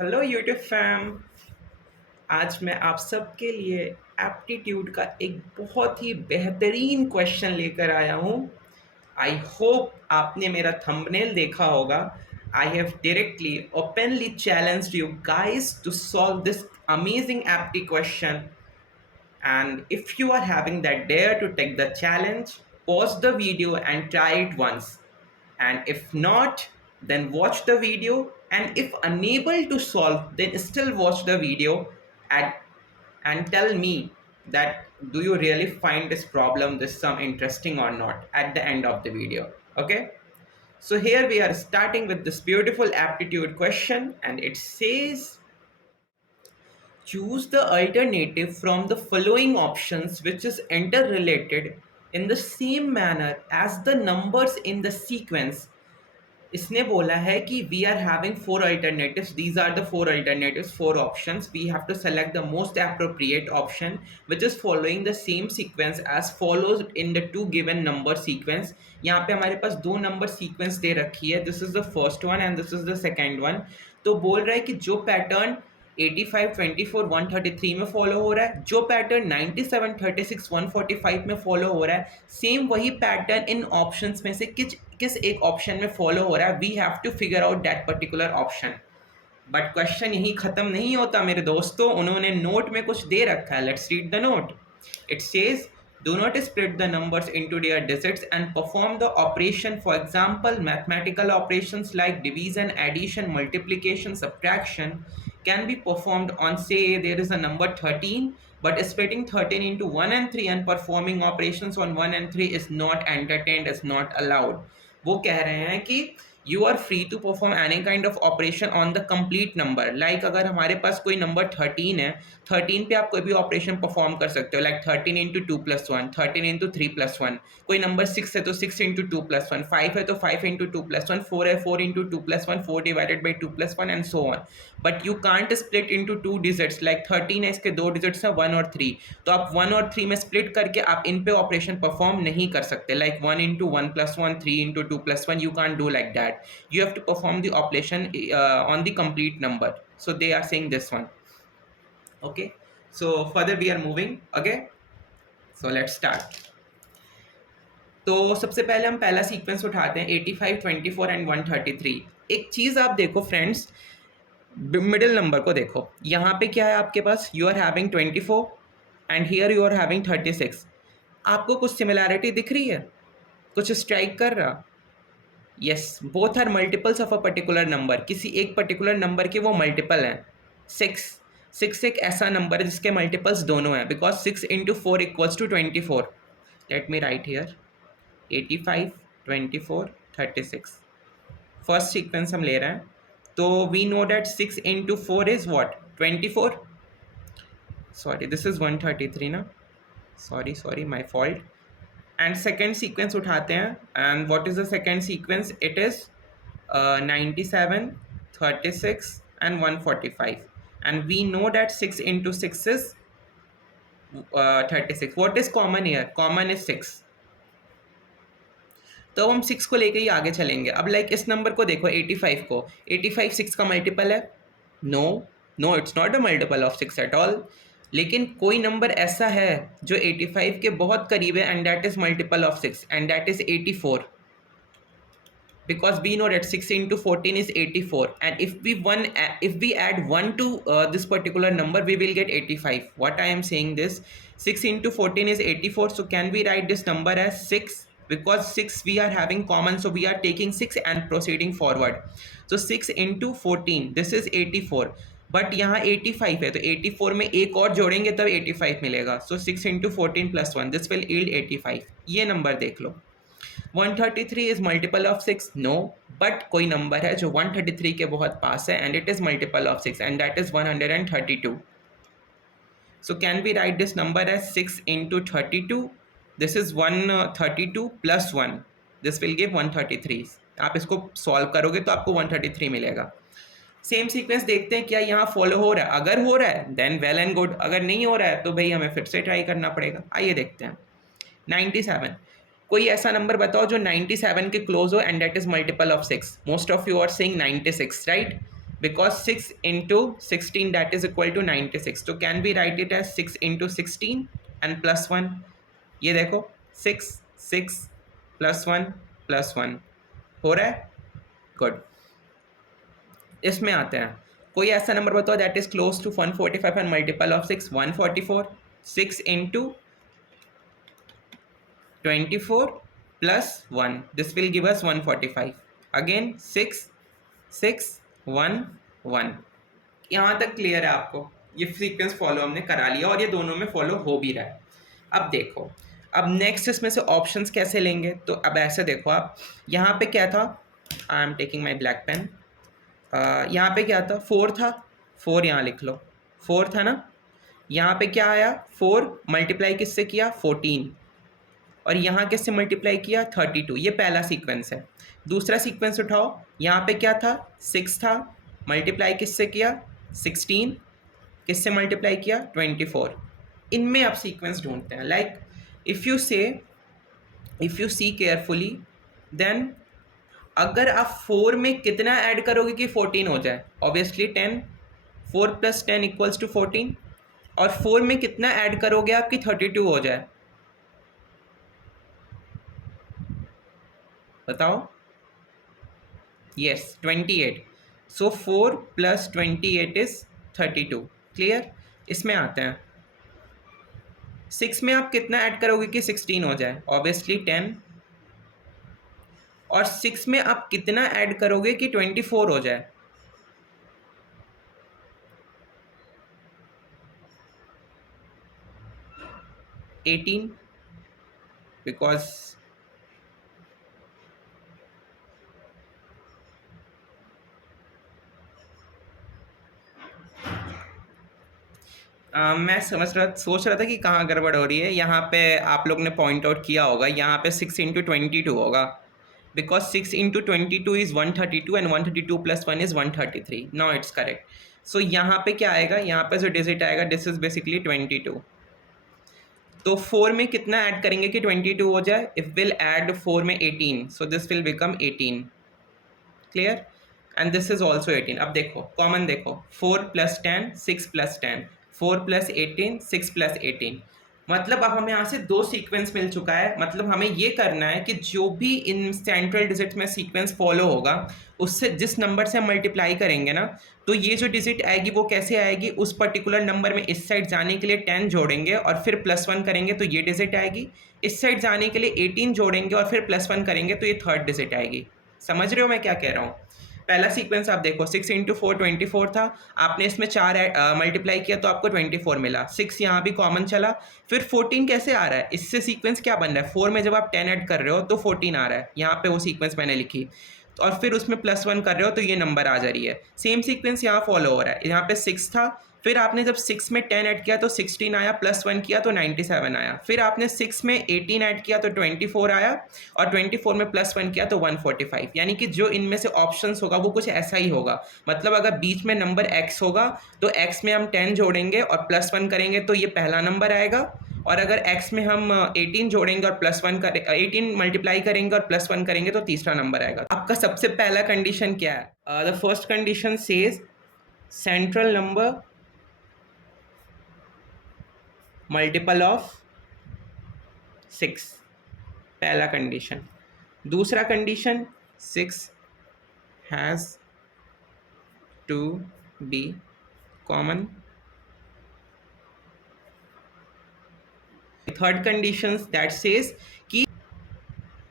Hello YouTube fam. आज मैं आप सबके लिए एप्टीट्यूड का एक बहुत ही बेहतरीन क्वेश्चन लेकर आया हूँ। आई होप आपने मेरा थंबनेल देखा होगा। I have directly openly challenged you guys to solve this amazing apti question. And if you are having that dare to take the challenge, pause the video and try it once. And if not, then watch the video. And if unable to solve, then still watch the video and, and tell me that do you really find this problem, this sum interesting or not at the end of the video. Okay? So here we are starting with this beautiful aptitude question, and it says choose the alternative from the following options which is interrelated in the same manner as the numbers in the sequence. इसने बोला है कि we are having four alternatives. These are the four alternatives, four options. We have to select the most appropriate option which is following the same sequence as follows in the two given number sequence. यहाँ पे हमारे पास दो number sequence दे रखी है. This is the first one and this is the second one. तो बोल रहा है कि जो पैटर्न 85, 24, 133 में फॉलो हो रहा है, जो पैटर्न 97, 36, 145 में फॉलो हो रहा है, सेम वही पैटर्न इन ऑप्शंस में से किस एक ऑप्शन में फॉलो हो रहा है. We have to figure out that particular option. But question यही खत्म नहीं होता मेरे दोस्तों. उन्होंने नोट में कुछ दे रखा है. Let's read the note. It says do not split the numbers into their digits and perform the operation. For example, mathematical operations like division, addition, multiplication, subtraction can be performed on, say there is a number 13, but splitting 13 into 1 and 3 and performing operations on 1 and 3 is not entertained, is not allowed. वो कह रहे हैं कि you are free to perform any kind of operation on the complete number. Like अगर हमारे पास कोई number 13 है, 13 पे आप कोई भी ऑपरेशन परफॉर्म कर सकते हो. Like 13 into 2+1, 13 into 3+1. कोई नंबर 6 है तो 6 इंटू 2+1, 5 है तो 5 इंटू 2+1, 4 है 4 into 2+1, 4 divided by 2+1 and so on. But you can't split into two digits. Like 13 है, इसके दो डिजिट्स हैं 1 और 3, तो आप 1 और 3 में स्प्लिट करके आप इन पे ऑपरेशन परफॉर्म नहीं कर सकते. Like 1 into 1+1, 3 into 2+1, you can't do like that. You have to perform the operation on the complete number. So they are saying this one. Okay, so further we are moving. Okay, so let's start. तो सबसे पहले हम पहला sequence उठाते हैं 85, 24 and 133. एक चीज़ आप देखो फ्रेंड्स, मिडिल नंबर को देखो. यहाँ पे क्या है आपके पास, you are having 24 and here you are having 36. आपको कुछ सिमिलैरिटी दिख रही है, कुछ स्ट्राइक कर रहा? Yes, both are multiples of a particular number. किसी एक पर्टिकुलर नंबर के वो मल्टीपल हैं. 6 एक ऐसा नंबर है जिसके मल्टीपल्स दोनों हैं, because 6 into 4 equals to 24. Let me write here 85, 24, 36. First sequence हम ले रहे हैं, तो we know that 6 into 4 is what, 24. Sorry, this is 133 ना, sorry my fault. And second sequence उठाते हैं. And what is the second sequence, it is 97, 36 and 145. And we know that 6 into 6 is 36. What is common here, common is 6. तो हम 6 को लेके ही आगे चलेंगे. अब लाइक इस नंबर को देखो 85 को, 85 6 का मल्टीपल है? No, it's not a multiple of 6 at all. लेकिन कोई नंबर ऐसा है जो 85 के बहुत करीब है, and that is multiple of 6, and that is 84. Because we know that 6 into 14 is 84, and if we add 1 to this particular number, we will get 85. What I am saying this, 6 into 14 is 84. So can we write this number as 6? Because 6 we are having common, so we are taking 6 and proceeding forward. So 6 into 14, this is 84. But यहाँ 85 है, तो 84 में एक और जोड़ेंगे तब 85 मिलेगा. So 6 into 14 plus 1, this will yield 85. ये नंबर देख लो. 133 is multiple of 6? No, but कोई नंबर है जो 133 के बहुत पास है, and it is multiple of 6, and that is 132. So can we write this number as 6 into 32. This is 132 plus 1, this will give 133. आप इसको सॉल्व करोगे तो आपको 133 मिलेगा. सेम सीक्वेंस देखते हैं क्या यहाँ फॉलो हो रहा है. अगर हो रहा है देन वेल एंड गुड, अगर नहीं हो रहा है तो भाई हमें फिर से ट्राई करना पड़ेगा. आइए देखते हैं. 97, कोई ऐसा नंबर बताओ जो 97 के क्लोज हो, and that is multiple of 6. Most of you are saying 96, right? because 6 into 16 that is equal to 96. So can we write it as 6 into 16 and plus 1? ये देखो 6 6 प्लस 1 प्लस 1 हो रहा है. गुड. इसमें आते हैं. कोई ऐसा नंबर बताओ that is close to 145 and multiple of 6. 144. 6 into 24 plus 1. This will give us 145. Again 6 6 1 1. यहाँ तक क्लियर है आपको? ये सीक्वेंस फॉलो हमने करा लिया और ये दोनों में फॉलो हो भी रहा है. अब देखो, अब नेक्स्ट इसमें से ऑप्शंस कैसे लेंगे. तो अब ऐसे देखो, आप यहाँ पे क्या था, I am taking my black pen. यहाँ पे क्या था, 4 था. 4 यहाँ लिख लो, 4 था ना. यहाँ पे क्या आया, 4 मल्टीप्लाई किससे किया, 14. और यहाँ किससे मल्टीप्लाई किया, 32. ये पहला सीक्वेंस है. दूसरा सीक्वेंस उठाओ, यहाँ पे क्या था, 6 था. मल्टीप्लाई किससे किया, 16. किससे मल्टीप्लाई किया, 24. इनमें आप सीक्वेंस ढूंढते हैं. Like if you see carefully, then अगर आप 4 में कितना ऐड करोगे कि 14 हो जाए, ऑब्वियसली 10. 4 + 10 = 14. और 4 में कितना ऐड करोगे आपकी 32 हो जाए, बताओ. यस, 28. So 4 + 28 is 32. क्लियर. इसमें आते हैं. 6 में आप कितना ऐड करोगे कि 16 हो जाए, ऑब्वियसली 10. और 6 में आप कितना ऐड करोगे कि 24 हो जाए, 18. बिकॉज मैं सोच रहा था कि कहाँ गड़बड़ हो रही है. यहाँ पे आप लोग ने पॉइंट आउट किया होगा, यहाँ पे 6 × 22 होगा. Because 6 × 22 is 132 and 132 + 1 is 133. Now it's correct. So यहाँ पे क्या आएगा, यहाँ पे जो डिजिट आएगा, दिस इज बेसिकली 22. तो 4 में कितना ऐड करेंगे कि 22 हो जाए, इफ विल ऐड 4 में 18, so this will become 18. Clear. And this is also 18. अब देखो कॉमन देखो, 4 + 10 6 + 10, 4 + 18 6 + 18. मतलब अब हमें यहाँ से 2 सीक्वेंस मिल चुका है. मतलब हमें ये करना है कि जो भी इन सेंट्रल डिजिट में सीक्वेंस फॉलो होगा, उससे जिस नंबर से हम मल्टीप्लाई करेंगे ना, तो ये जो डिजिट आएगी वो कैसे आएगी, उस पर्टिकुलर नंबर में इस साइड जाने के लिए 10 जोड़ेंगे और फिर +1 करेंगे तो ये डिजिट आएगी. इस साइड जाने के लिए 18 जोड़ेंगे और फिर +1 करेंगे तो ये थर्ड डिजिट आएगी. समझ रहे हो मैं क्या कह रहा हूँ. पहला सीक्वेंस आप देखो, 6 × 4 24 था. आपने इसमें 4 मल्टीप्लाई किया तो आपको 24 मिला. 6 यहाँ भी कॉमन चला. फिर 14 कैसे आ रहा है, इससे सीक्वेंस क्या बन रहा है, 4 में जब आप 10 ऐड कर रहे हो तो 14 आ रहा है. यहाँ पे वो सीक्वेंस मैंने लिखी. और फिर उसमें +1 कर रहे हो तो ये नंबर आ जा रही है. सेम सीक्वेंस यहाँ फॉलो हो रहा है. यहाँ पे 6 था, फिर आपने जब 6 में 10 ऐड किया तो 16 आया, +1 किया तो 97 आया. फिर आपने 6 में 18 ऐड किया तो 24 आया, और 24 में +1 किया तो 145. यानी कि जो इनमें से ऑप्शंस होगा वो कुछ ऐसा ही होगा. मतलब अगर बीच में नंबर x होगा तो x में हम 10 जोड़ेंगे और +1 करेंगे तो ये पहला नंबर आएगा. और अगर x में हम 18 जोड़ेंगे और +1 करें, 18 मल्टीप्लाई करेंगे और +1 करेंगे तो तीसरा नंबर आएगा. आपका सबसे पहला कंडीशन क्या है, the first condition says central number multiple of 6. पहला कंडीशन. दूसरा condition, 6 has to be common. Third condition that says कि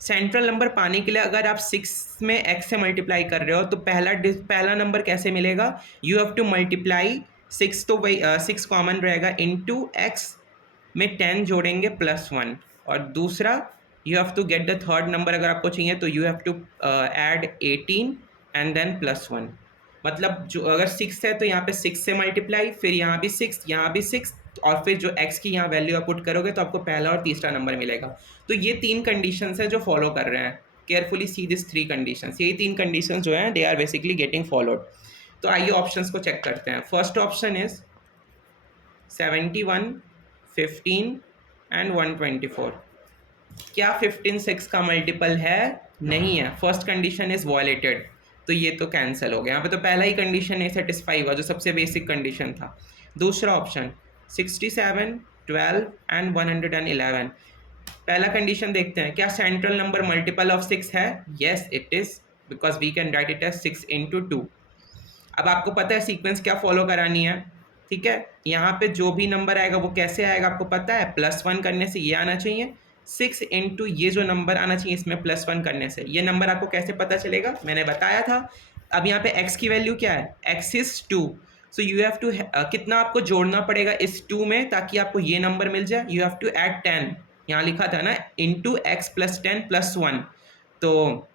सेंट्रल नंबर पाने के लिए अगर आप 6 में x से मल्टीप्लाई कर रहे हो तो पहला नंबर कैसे मिलेगा, यू हैव टू मल्टीप्लाई 6, तो वही 6 कॉमन रहेगा, इंटू x में 10 जोड़ेंगे +1. और दूसरा, you have to get the third number अगर आपको चाहिए तो you have to add 18 and then +1. मतलब जो अगर 6 है तो यहाँ पे 6 से मल्टीप्लाई, फिर यहाँ भी 6, यहाँ भी 6, और फिर जो x की यहाँ वैल्यू आप पुट करोगे तो आपको पहला और तीसरा नंबर मिलेगा. तो ये 3 कंडीशंस हैं जो फॉलो कर रहे हैं. Carefully see this 3 conditions. यही 3 कंडीशंस जो हैं they are basically getting followed. तो आइए ऑप्शंस को चेक करते हैं. First option is 71 15 and 124. क्या 15 6 का मल्टीपल है, नहीं है. First condition is violated. तो ये तो कैंसिल हो गया। यहाँ पे तो पहला ही कंडीशन नहीं सेटिस्फाई हुआ जो सबसे बेसिक कंडीशन था। दूसरा ऑप्शन 67, 12 एंड 111। पहला कंडीशन देखते हैं, क्या सेंट्रल नंबर मल्टीपल ऑफ 6 है? Yes it is, because we can write it as 6 into 2। अब आपको पता है सीक्वेंस क्या फॉलो करानी है, ठीक है। यहाँ पे जो भी नंबर आएगा वो कैसे आएगा आपको पता है, +1 करने से ये आना चाहिए, 6 इंटू ये जो नंबर आना चाहिए इसमें +1 करने से। ये नंबर आपको कैसे पता चलेगा, मैंने बताया था। अब यहाँ पे x की वैल्यू क्या है, x is 2, so you have to कितना आपको जोड़ना पड़ेगा इस 2 में ताकि आपको ये नंबर मिल जाए, यू हैव टू ऐड 10। यहाँ लिखा था ना इंटू x + 10 + 1, तो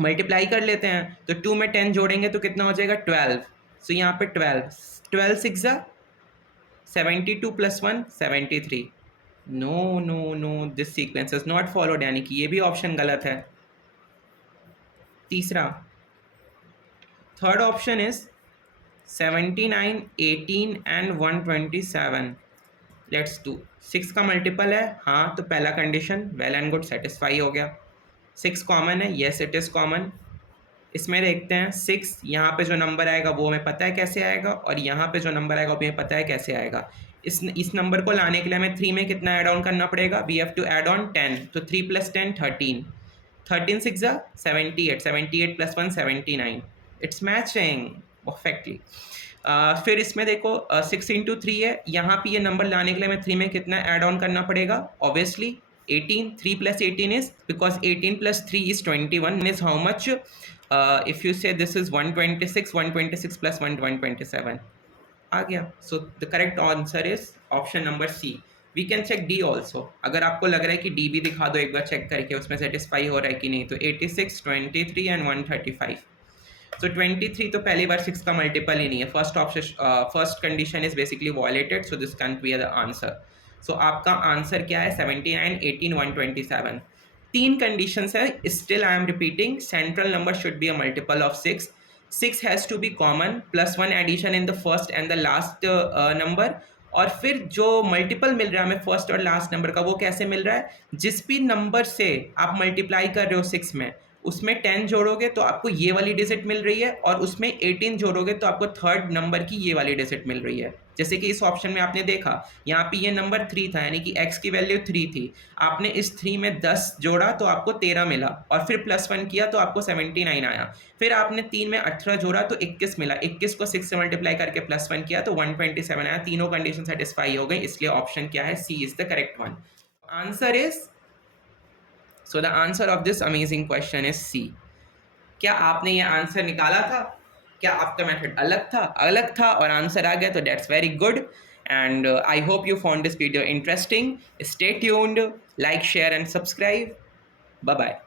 मल्टीप्लाई कर लेते हैं। तो 2 में 10 जोड़ेंगे तो कितना हो जाएगा 12। सो यहाँ पे 12 6 72 + 1 73। No no no, this sequence is not followed, यानी कि ये भी ऑप्शन गलत है। तीसरा, third option is 79, 18 and 127। Let's do. 6 का मल्टीपल है, हाँ, तो पहला condition well and good satisfy हो गया। 6 कॉमन है, येस इट इज़ कॉमन। इसमें देखते हैं 6, यहाँ पे जो नंबर आएगा वो हमें पता है कैसे आएगा, और यहाँ पे जो नंबर आएगा वो हमें पता है कैसे आएगा। इस नंबर को लाने के लिए हमें 3 में कितना ऐड ऑन करना पड़ेगा, we have to add on 10, तो 3 + 10 13, 13 6 78, 78 + 1 79। It's matching perfectly. फिर इसमें देखो 6 इंटू 3 है, यहाँ पे ये नंबर लाने के लिए हमें 3 में कितना ऐड ऑन करना पड़ेगा, obviously 18, 3 + 18 is, because 18 + 3 is 21 is how much, if you say this is 126, 126 + 1 127 आ गया। So the correct answer is option number C. We can check D also, अगर आपको लग रहा है कि डी भी दिखा दो एक बार चेक करके उसमें सेटिस्फाई हो रहा है कि नहीं। तो 86, 23 एंड 135। सो 23 तो पहली बार 6 का मल्टीपल ही नहीं है, first option, first condition is basically violated, so this can't be the answer. So आपका आंसर क्या है, 79, 18, 127। 3 कंडीशंस है, still I am repeating, central number should be a multiple of 6, 6 has to be common, +1 addition in the first and the last number, और फिर जो multiple मिल रहा है हमें फर्स्ट और लास्ट नंबर का वो कैसे मिल रहा है, जिस भी नंबर से आप मल्टीप्लाई कर रहे हो 6 में उसमें 10 जोड़ोगे तो आपको ये वाली डिजिट मिल रही है, और उसमें 18 जोड़ोगे तो आपको थर्ड नंबर की ये वाली डिजिट मिल रही है। जैसे कि इस ऑप्शन में आपने देखा यहाँ पे ये नंबर 3 था, यानी कि x की वैल्यू 3 थी, आपने इस 3 में 10 जोड़ा तो आपको 13 मिला, और फिर +1 किया तो आपको 79 आया। फिर आपने 3 में 18 जोड़ा तो 21 मिला, 21 को 6 से मल्टीप्लाई करके +1 किया तो 127 आया। तीनों कंडीशन सेटिस्फाई हो गई, इसलिए ऑप्शन क्या है, C is the correct one. Answer is, so the answer of this amazing question is C. क्या आपने ये आंसर निकाला था? क्या आपका मेथड अलग था और आंसर आ गया? तो that's very good, and I hope you found this video interesting. Stay tuned, like, share and subscribe. Bye bye.